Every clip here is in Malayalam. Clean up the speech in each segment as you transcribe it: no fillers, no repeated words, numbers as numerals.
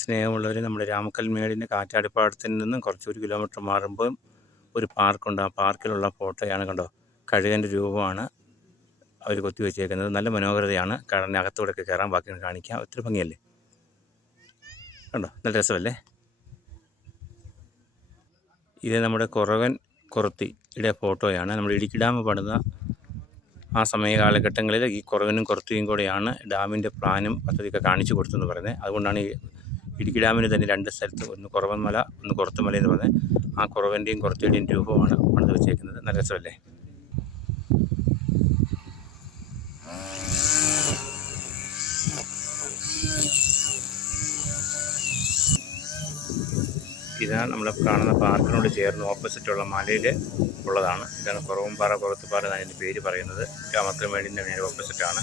സ്നേഹമുള്ളവർ, നമ്മുടെ രാമക്കൽമേടിൻ്റെ കാറ്റാടിപ്പാടത്തിൽ നിന്നും കുറച്ചൊരു കിലോമീറ്റർ മാറുമ്പം ഒരു പാർക്കുണ്ട്. ആ പാർക്കിലുള്ള ഫോട്ടോയാണ്. കണ്ടോ, കഴുകൻ്റെ രൂപമാണ് അവർ കൊത്തി വെച്ചേക്കുന്നത്. നല്ല മനോഹരതയാണ്. കടലിനകത്തൂടെയൊക്കെ കയറാൻ, ബാക്കി കാണിക്കാം. ഒത്തിരി ഭംഗിയല്ലേ, കണ്ടോ, നല്ല രസമല്ലേ. ഇത് നമ്മുടെ കുറവൻ കുറത്തിയുടെ ഫോട്ടോയാണ്. നമ്മുടെ ഇടുക്കി ഡാം പണിത ആ സമയ കാലഘട്ടങ്ങളിൽ ഈ കുറവനും കുറത്തിയും കൂടെയാണ് ഡാമിൻ്റെ പ്ലാനും പദ്ധതിയൊക്കെ കാണിച്ചു കൊടുത്തെന്ന് പറയുന്നത്. അതുകൊണ്ടാണ് ഈ ഇടുക്കി ഡാമിന് തന്നെ രണ്ട് സ്ഥലത്ത്, ഒന്ന് കുറവൻ മല, ഒന്ന് കുറത്തുമല എന്ന് പറയുന്നത്. ആ കുറവൻ്റെയും കുറത്തിയുടെയും രൂപമാണ് പണിത് വെച്ചേക്കുന്നത്. നല്ല രസമല്ലേ. ഇതാണ് നമ്മൾ കാണുന്ന പാർക്കിനോട് ചേർന്ന് ഓപ്പോസിറ്റുള്ള മലയിൽ ഉള്ളതാണ്. ഇതാണ് കുറവൻപാറ, കുറത്തുപാറ എന്നാണ് ഇതിൻ്റെ പേര് പറയുന്നത്. രാമക്കൽമേടിൻ്റെ നേരെ ഓപ്പോസിറ്റാണ്.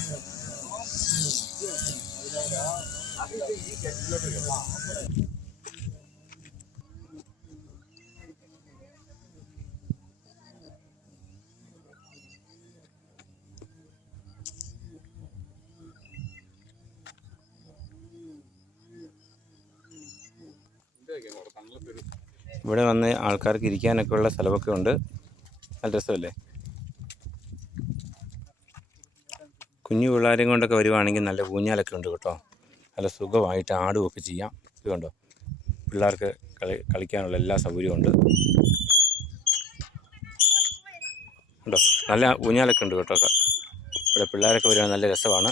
ഇവിടെ വന്ന് ആൾക്കാർക്ക് ഇരിക്കാനൊക്കെ ഉള്ള സ്ഥലമൊക്കെ ഉണ്ട്. നല്ല രസമല്ലേ. കുഞ്ഞു പിള്ളേരെയും കൊണ്ടൊക്കെ വരുവാണെങ്കിൽ നല്ല ഊഞ്ഞാലൊക്കെ ഉണ്ട് കേട്ടോ. നല്ല സുഖമായിട്ട് ആടുകയൊക്കെ ചെയ്യാം. ഇത് കണ്ടോ, പിള്ളേർക്ക് കളിക്കാനുള്ള എല്ലാ സൗകര്യവും ഉണ്ട് കേട്ടോ. നല്ല ഊഞ്ഞാലൊക്കെ ഉണ്ട് കേട്ടോ. ഇവിടെ പിള്ളേരൊക്കെ വരുവാൻ നല്ല രസമാണ്.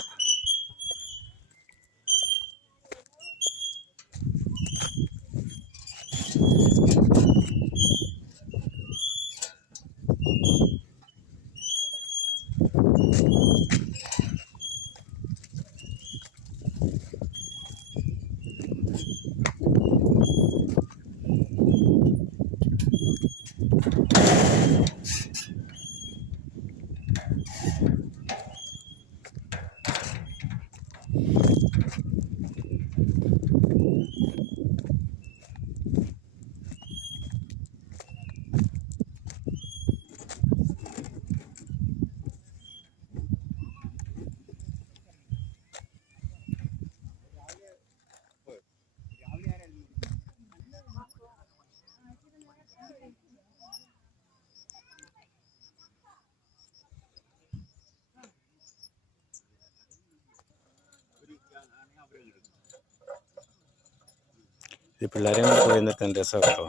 ഇത് പിള്ളേരെ പോയിരുന്നിട്ട് രസം കേട്ടോ.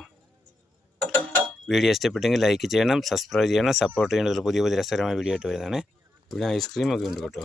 വീഡിയോ ഇഷ്ടപ്പെട്ടെങ്കിൽ ലൈക്ക് ചെയ്യണം, സബ്സ്ക്രൈബ് ചെയ്യണം, സപ്പോർട്ട് ചെയ്യണം. പുതിയ പുതിയ രസകരമായ വീഡിയോ ആയിട്ട് വരുന്നതാണ്. ഇവിടെ ഐസ്ക്രീമൊക്കെ ഉണ്ട് കേട്ടോ.